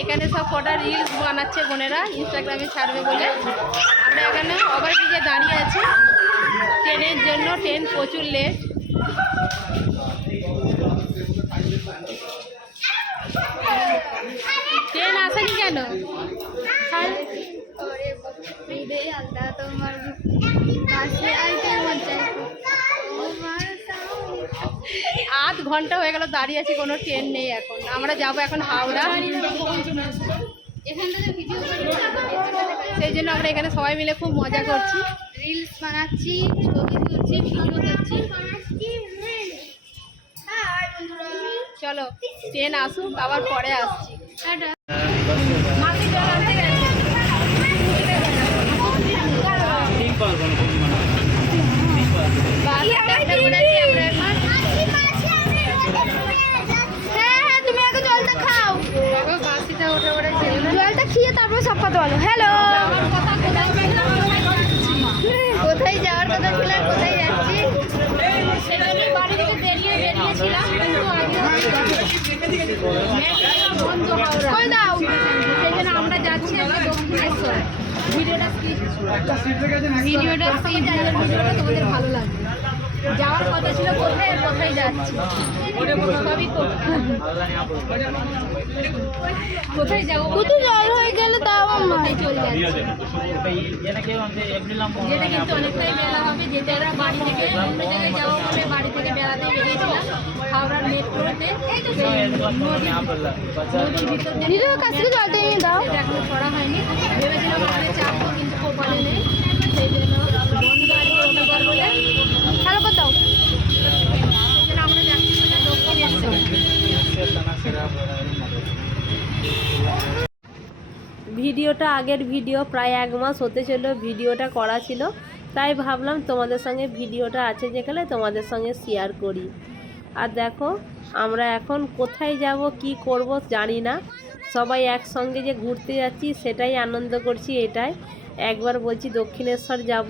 এখানে সব কটা রিলস বানাচ্ছে বোনেরা ইনস্টাগ্রামে ছাড়বে বলে। আমরা এখানে ওভারব্রিজে দাঁড়িয়ে আছি। ট্রেনের জন্য ট্রেন প্রচুর লেট ট্রেন আসেনি কেন? তোমার ঘণ্টা হয়ে গেল দাঁড়িয়ে আছি কোনো ট্রেন নেই এখন। আমরা যাব এখন হাওড়া। সেই জন্য আমরা এখানে সবাই মিলে খুব মজা করছি। রিলস বানাচ্ছি ছবি তুলছি ভিডিও করছি। চলো ট্রেন আসুক আবার পরে আসছি টাটা মালদি জল আনতে গেছে বাস একটা ঘুরেছি আমরা এখন হ্যাঁ হ্যাঁ তুমি আগে জলটা খাও বাবা বাসিতে উঠে পড়েছে জলটা খেয়ে তারপর সব কথা বলো হ্যালো কোথায় যাওয়ার কথা ছিল আর কোথায় যাচ্ছি সেই জন্যই বাড়ি থেকে বেরিয়ে বেরিয়েছিলাম কিন্তু আগে বন্ধ হাওড়া কই দাও সেই জন্য আমরা যাচ্ছি দক্ষিণেশ্বর ভিডিওটা ভিডিওটা ভিডিওটা তোমাদের ভালো লাগবে। যাওয়ার কথা ছিল কোথায় কোথায় যাচ্ছি? কোথায় জল হয়ে গেলে তাও আমার চলে যাচ্ছি। যেটা কিন্তু অনেকটাই বেলা হবে বাড়ি থেকে অন্য জায়গায় বাড়ি থেকে বেড়াতে বেরিয়েছিলাম হাওড়ার মেট্রোতে। নিজের কাছ থেকে দাও। এখনও করা হয়নি। ভেবেছিলাম ওখানে চাপবো কিন্তু কপালে নেই। সেই জন্য বন্ধ আর বলে হ্যালো করে দাও ভিডিওটা আগের ভিডিও, প্রায় এক মাস হতে ছিল ভিডিওটা করা ছিল। তাই ভাবলাম তোমাদের সঙ্গে ভিডিওটা আছে যেখানে তোমাদের সঙ্গে শেয়ার করি। আর দেখো, আমরা এখন কোথায় যাব, কি করব জানি না। সবাই একসঙ্গে যে ঘুরতে যাচ্ছি, সেটাই আনন্দ করছি, এটাই। একবার বলছি দক্ষিণেশ্বর যাব।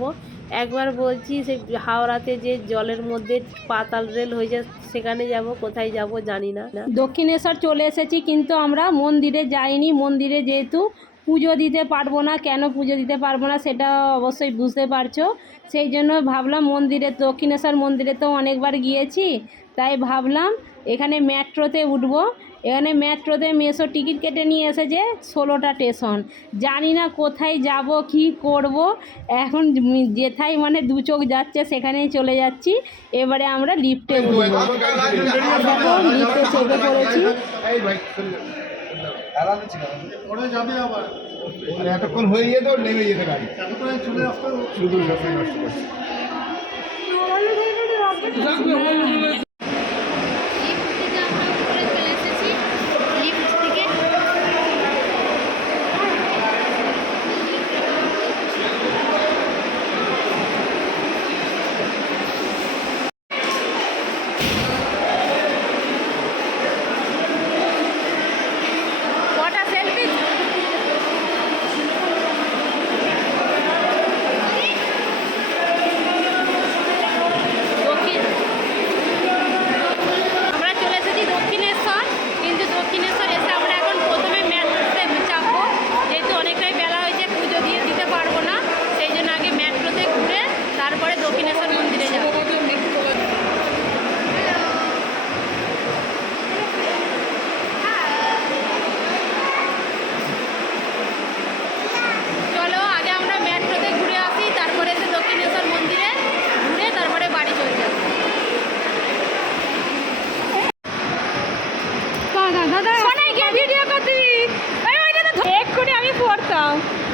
একবার বলছি সে হাওড়াতে যে জলের মধ্যে পাতাল রেল হয়েছে, সেখানে যাব, কোথায় যাব জানি না। দক্ষিণেশ্বর চলে এসেছি, কিন্তু আমরা মন্দিরে যাইনি। মন্দিরে যেহেতু পুজো দিতে পারব না কেন পুজো দিতে পারব না সেটা অবশ্যই বুঝতে পারছ। সেই জন্য ভাবলাম মন্দিরে দক্ষিণেশ্বর মন্দিরে তো অনেকবার গিয়েছি তাই ভাবলাম এখানে মেট্রোতে উঠবো। এখানে মেট্রোতে মেসো টিকিট কেটে নিয়ে এসেছে ষোলোটা স্টেশন। জানি না কোথায় যাব কি করব এখন যেথায় মানে দু চোখ যাচ্ছে সেখানেই চলে যাচ্ছি। এবারে আমরা লিফটে উঠবো। লিফটে চেপে পড়েছি। মানে এতক্ষণ হয়ে যেত নেমে যেতে গাড়ি। শুধু নষ্ট করছে। 嗯。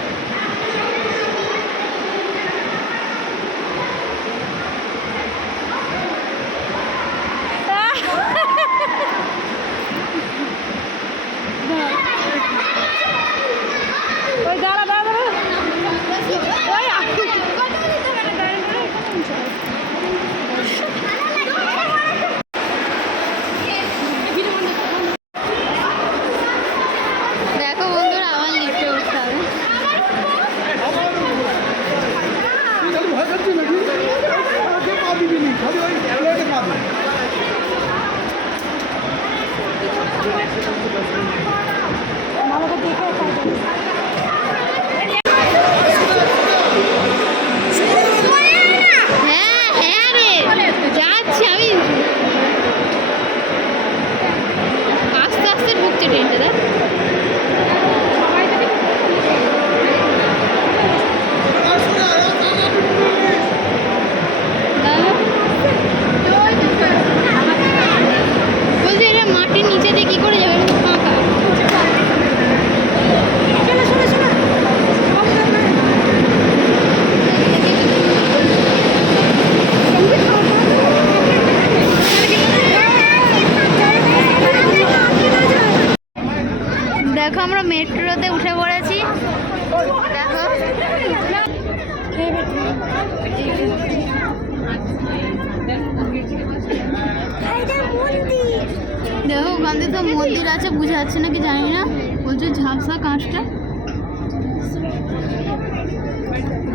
ওখান থেকে তো মন্দির আছে বুঝা যাচ্ছে নাকি জানি না। বলছে ঝাপসা কাঁচটা।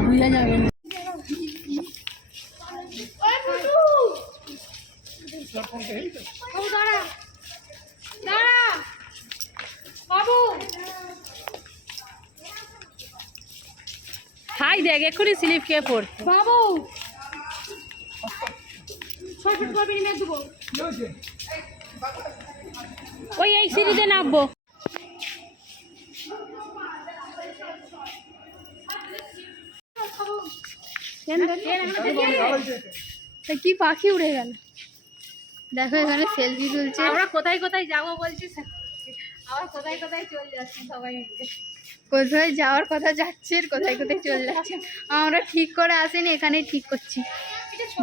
বুঝা যাবে না। হাই দেখ এক্ষুনি স্লিপ খেয়ে পড়। বাবু! ওই এই সিঁড়িতে নামবো। কি পাখি উড়ে গেল? দেখো এখানে সেলফি তুলছে। আমরা কোথায় কোথায় যাব আমরা কোথায় কোথায় চলে যাচ্ছি সবাই কোথায় যাওয়ার কথা যাচ্ছে কোথায় কোথায় চলে যাচ্ছে আমরা ঠিক করে আসিনি এখানেই ঠিক করছি।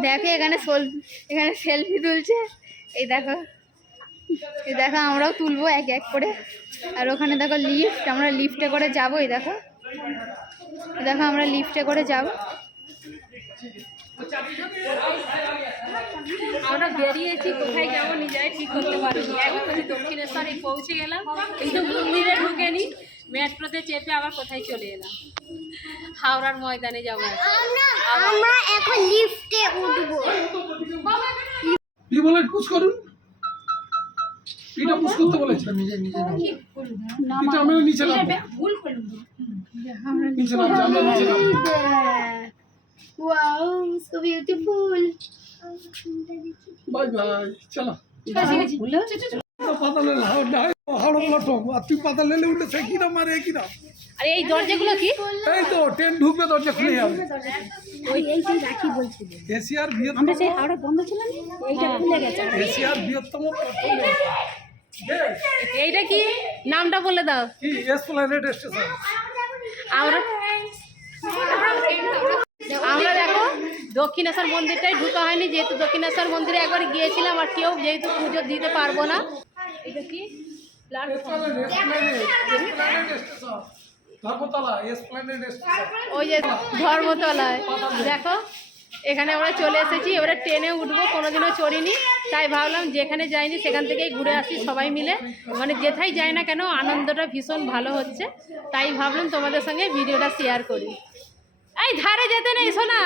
দেখো এখানে এখানে সেলফি তুলছে। এই দেখো। দেখো আমরাও তুলবো এক এক করে। আর ওখানে দেখো লিফট আমরা লিফটে করে যাব এই দেখো। দেখো আমরা লিফটে করে যাব। আমরা বেরিয়েছি কোথায় যাব নিজেরাই ঠিক করতে পারিনি। একবার দক্ষিণেশ্বরে পৌঁছে গেলাম কিন্তু মন্দিরে ঢুকেনি। মেট্রোতে চেপে আবার কোথায় চলে এলাম। হাওড়ার ময়দানে যাব আমরা এখন লিফটে উঠবো। কি বলে পুশ করুন। এটা পুশ করতে বলেছে। নিজে নিজে এটা আমরা নিচে নামবো। নিচে নামবো আমরা নিচে নামবো। Wow so beautiful bye bye চলো। পাতা লেলে হাওড়া হাওড়া আর তুই পাতা লেলে উঠে সে কিনা মারে কিনা আর এই দরজাগুলো কি? এই তো ট্রেন ঢুকবে দরজা খুলে যাবে। এশিয়ার বৃহত্তম হাওড়া বন্ধ ছিল না এইটা খুলে গেছে। এশিয়ার বৃহত্তম প্ল্যাটফর্ম এইটা কি? নামটা বলে দাও। কি এসপ্লানেড স্টেশন আমরা আমরা দেখো দক্ষিণেশ্বর মন্দিরটাই ঢুকা হয়নি যেহেতু দক্ষিণেশ্বর মন্দিরে একবার গিয়েছিলাম আর কেউ যেহেতু পুজো দিতে পারব না। এটা কি? ধর্মতলা ওই যে ধর্মতলায়। দেখো এখানে আমরা চলে এসেছি, এবারে ট্রেনে উঠবো, কোনোদিনও চড়িনি, তাই ভাবলাম যেখানে যাইনি সেখান থেকেই ঘুরে আসি সবাই মিলে। মানে যেথাই যাই না কেন, আনন্দটা ভীষণ ভালো হচ্ছে, তাই ভাবলাম তোমাদের সঙ্গে ভিডিওটা শেয়ার করি। এই ধারে যেতে নেই শোনা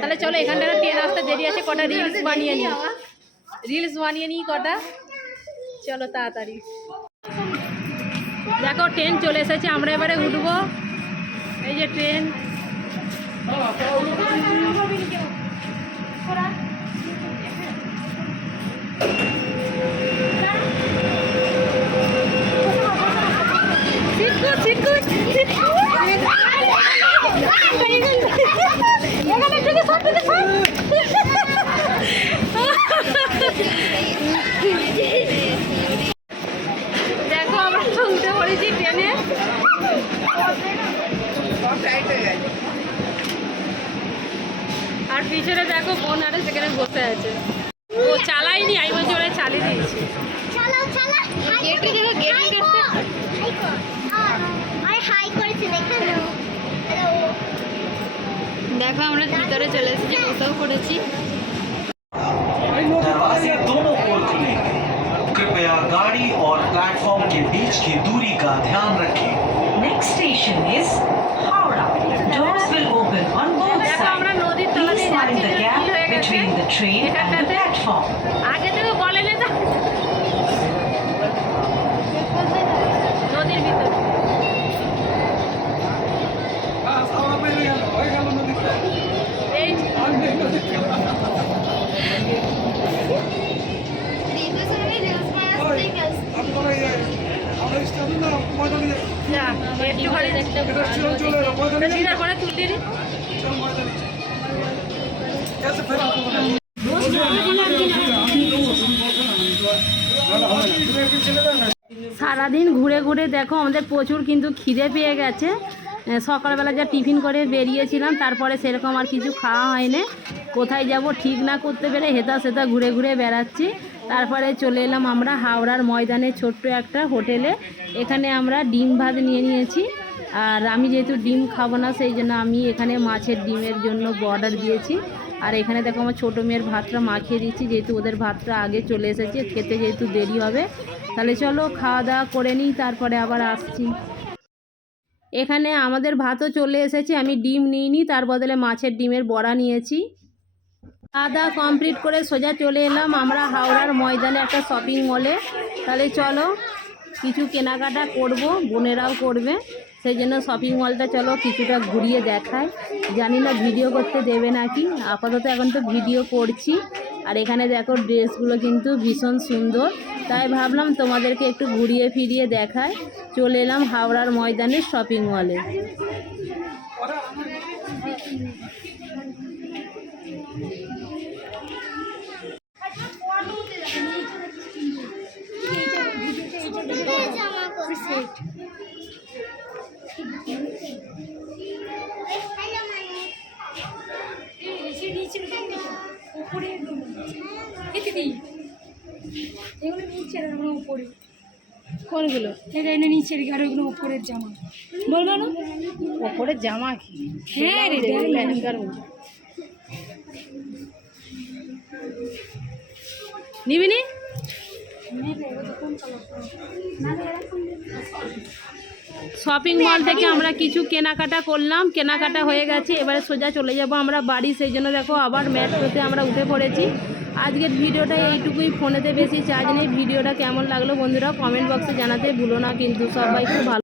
তাহলে চলো এখানটা ট্রেন আসতে দেরি আছে, কটা রিলস বানিয়ে নিই। রিলস বানিয়ে নিই কটা। চলো তাড়াতাড়ি। দেখো, ট্রেন চলে এসেছে, আমরা এবারে উঠবো। এই যে ট্রেন সিটকু সিটকু সিটকু এখানে থেকে সব থেকে সব দেখো বোন আরে সেখানে বসে আছে ও চালাইনি আমি বলছি ওরা চালিয়ে দিয়েছি চলো চলো গেটে দেখো গেটে দেখো আরে হাই করেছে দেখো দেখো আমরা ভিতরে চলে এসেছি বসেও পড়েছি दरवाजे दोनों ओर खुलेंगे कृपया गाड़ी और प्लेटफॉर्म के बीच की दूरी का ध्यान रखें train and the platform. আগে থেকে বলেনি তো। নদীর ভিতরে। না। দিদার করে তুলতে দিই সারাদিন ঘুরে ঘুরে দেখো, আমাদের প্রচুর কিন্তু খিদে পেয়ে গেছে। সকালবেলা যা টিফিন করে বেরিয়েছিলাম, তারপরে সেরকম আর কিছু খাওয়া হয়নি। কোথায় যাব ঠিক না করতে পেরে হেতা সেতা ঘুরে ঘুরে বেড়াচ্ছি। তারপরে চলে এলাম আমরা হাওড়ার ময়দানে ছোট্ট একটা হোটেলে। এখানে আমরা ডিম ভাত নিয়ে নিয়েছি। আর আমি যেহেতু ডিম খাব না, সেই জন্য আমি এখানে মাছের ডিমের জন্য বর্ডার দিয়েছি। আর এখানে দেখো আমার ছোটো মেয়ের ভাতটা মাখিয়ে দিচ্ছি, যেহেতু ওদের ভাতটা আগে চলে এসেছে, খেতে যেহেতু দেরি হবে। তাহলে চলো খাওয়া দাওয়া করে নিই, তারপরে আবার আসছি। এখানে আমাদের ভাতও চলে এসেছে, আমি ডিম নিইনি, তার বদলে মাছের ডিমের বড়া নিয়েছি। খাওয়া দাওয়া কমপ্লিট করে সোজা চলে এলাম আমরা হাওড়ার ময়দানে একটা শপিং মলে। তাহলে চলো, কিছু কেনাকাটা করব, বোনেরাও করবে। সেই জন্য শপিং মলটা চলো কিছুটা ঘুরিয়ে দেখায় জানি না ভিডিও করতে দেবে নাকি আপাতত এখন তো ভিডিও করছি আর এখানে দেখো ড্রেসগুলো কিন্তু ভীষণ সুন্দর তাই ভাবলাম তোমাদেরকে একটু ঘুরিয়ে ফিরিয়ে দেখায় চলে এলাম হাওড়ার ময়দানের শপিং মলে এগুলো নিচে আর ওগুলো উপরে। কোনগুলো? এটা এনে আর ওগুলো উপরের জামা। বলব না। জামা কি? হ্যাঁ রে নিবিনি শপিং মল থেকে আমরা কিছু কেনাকাটা করলাম। কেনাকাটা হয়ে গেছে। এবারে সোজা চলে যাব আমরা বাড়ি। সেই জন্য দেখো আবার মেট্রোতে আমরা উঠে পড়েছি। আজকের ভিডিওটা এইটুকুই। ফোনেতে বেশি চার্জ নেই। ভিডিওটা কেমন লাগল বন্ধুরা কমেন্ট বক্সে জানাতে ভুলো না কিন্তু সবাই খুব ভালো